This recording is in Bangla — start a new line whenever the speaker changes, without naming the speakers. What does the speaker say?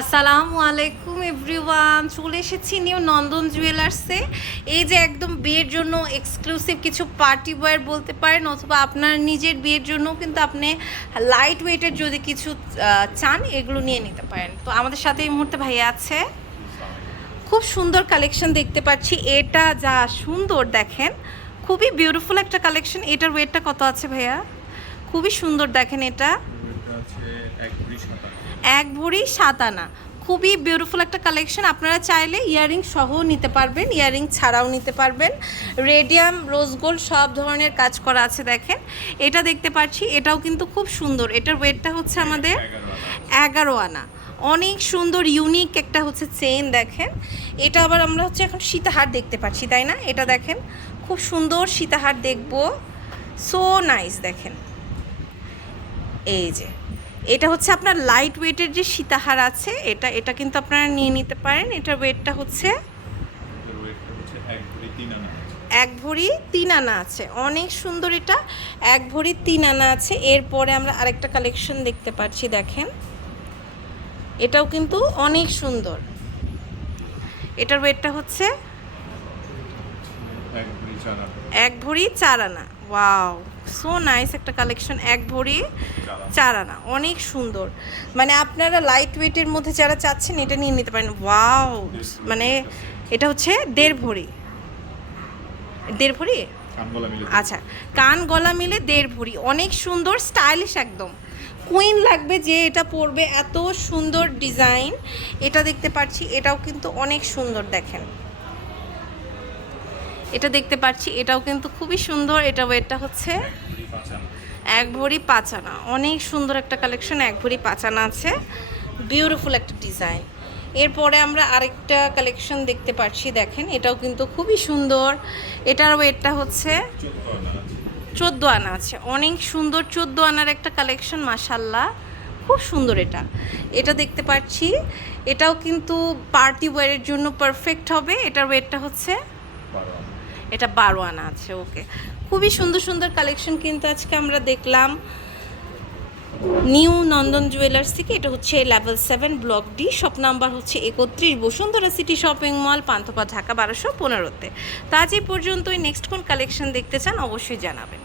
আসসালামু আলাইকুম এভরিওয়ান। চলে এসেছি নিউ নন্দন জুয়েলার্সে। এই যে একদম বিয়ের জন্য এক্সক্লুসিভ কিছু পার্টি ওয়্যার বলতে পারেন, অথবা আপনার নিজের বিয়ের জন্য কিন্তু আপনি লাইট ওয়েটের যদি কিছু চান, এগুলো নিয়ে নিতে পারেন। তো আমাদের সাথে এই মুহূর্তে ভাইয়া আছে। খুব সুন্দর কালেকশন দেখতে পাচ্ছি। এটা যা সুন্দর দেখেন, খুবই বিউটিফুল একটা কালেকশন এটার ওয়েটটা কত আছে ভাইয়া? খুবই সুন্দর দেখেন এটা
এটা হচ্ছে এক ভরি সাতান্ন
এক ভরি সাত আনা। খুবই বিউটিফুল একটা কালেকশন আপনারা চাইলে ইয়ারিং সহ নিতে পারবেন ইয়ারিং ছাড়াও নিতে পারবেন। রেডিয়াম রোজ গোল্ড সব ধরনের কাজ করা আছে দেখেন। এটা দেখতে পাচ্ছি, এটাও কিন্তু খুব সুন্দর। এটার ওয়েটটা হচ্ছে আমাদের
এগারো আনা।
অনেক সুন্দর ইউনিক একটা হচ্ছে চেন দেখেন। এটা আবার আমরা হচ্ছে এখন সীতাহার দেখতে পাচ্ছি, তাই না? এটা দেখেন, খুব সুন্দর সীতাহার দেখব। সো নাইস দেখেন। এই যে। এটা হচ্ছে আপনার লাইট ওয়েটের যে সীতাহার আছে, এটা এটা কিন্তু আপনারা নিয়ে নিতে পারেন। এটার ওয়েটটা হচ্ছে
এক ভরি তিন আনা
আছে। অনেক সুন্দর এটা, এক ভরি তিন আনা আছে। এরপরে আমরা আরেকটা কালেকশন দেখতে পাচ্ছি, দেখেন। এটাও কিন্তু অনেক সুন্দর। এটার ওয়েটটা হচ্ছে
এক ভরি চার আনা
ওয়াও সো নাইস একটা কালেকশন এক ভরি
চার আনা
অনেক সুন্দর। মানে আপনারা লাইট ওয়েটের মধ্যে যারা চাচ্ছেন এটা নিয়ে নিতে পারেন। ওয়াও মানে এটা হচ্ছে দেড় ভরি। দেড় ভরি? আচ্ছা কান গলা মিলে দেড় ভরি। অনেক সুন্দর স্টাইলিশ একদম। কুইন লাগবে যে এটা পরবে এত সুন্দর ডিজাইন এটা দেখতে পাচ্ছি এটাও কিন্তু অনেক সুন্দর দেখেন। এটা দেখতে পাচ্ছি, এটাও কিন্তু খুবই সুন্দর, এটা ওয়েটটা হচ্ছে এক ভরি পাঁচ আনা অনেক সুন্দর একটা কালেকশন, এক ভরি পাঁচ আনা আছে। বিউটিফুল একটা ডিজাইন এরপরে আমরা আরেকটা কালেকশন দেখতে পাচ্ছি, দেখেন, এটাও কিন্তু খুবই সুন্দর। এটার ওয়েটটা হচ্ছে
চোদ্দ আনা আছে।
অনেক সুন্দর চোদ্দ আনার একটা কালেকশন মাসাল্লাহ খুব সুন্দর এটা। এটা দেখতে পাচ্ছি, এটাও কিন্তু পার্টি ওয়্যারের জন্য পারফেক্ট হবে। এটার ওয়েটটা হচ্ছে এটা বারো আনা আছে, ওকে। খুবই সুন্দর সুন্দর কালেকশন কিন্তু আজকে আমরা দেখলাম। নিউ নন্দন জুয়েলার্স থেকে এটা হচ্ছে level seven block D shop number হচ্ছে একত্রিশ Bashundhara city shopping mall Panthapath Dhaka বারোশো পনেরোতে। তা আজ এই পর্যন্তই। নেক্সট কোন কালেকশন দেখতে চান অবশ্যই জানাবেন।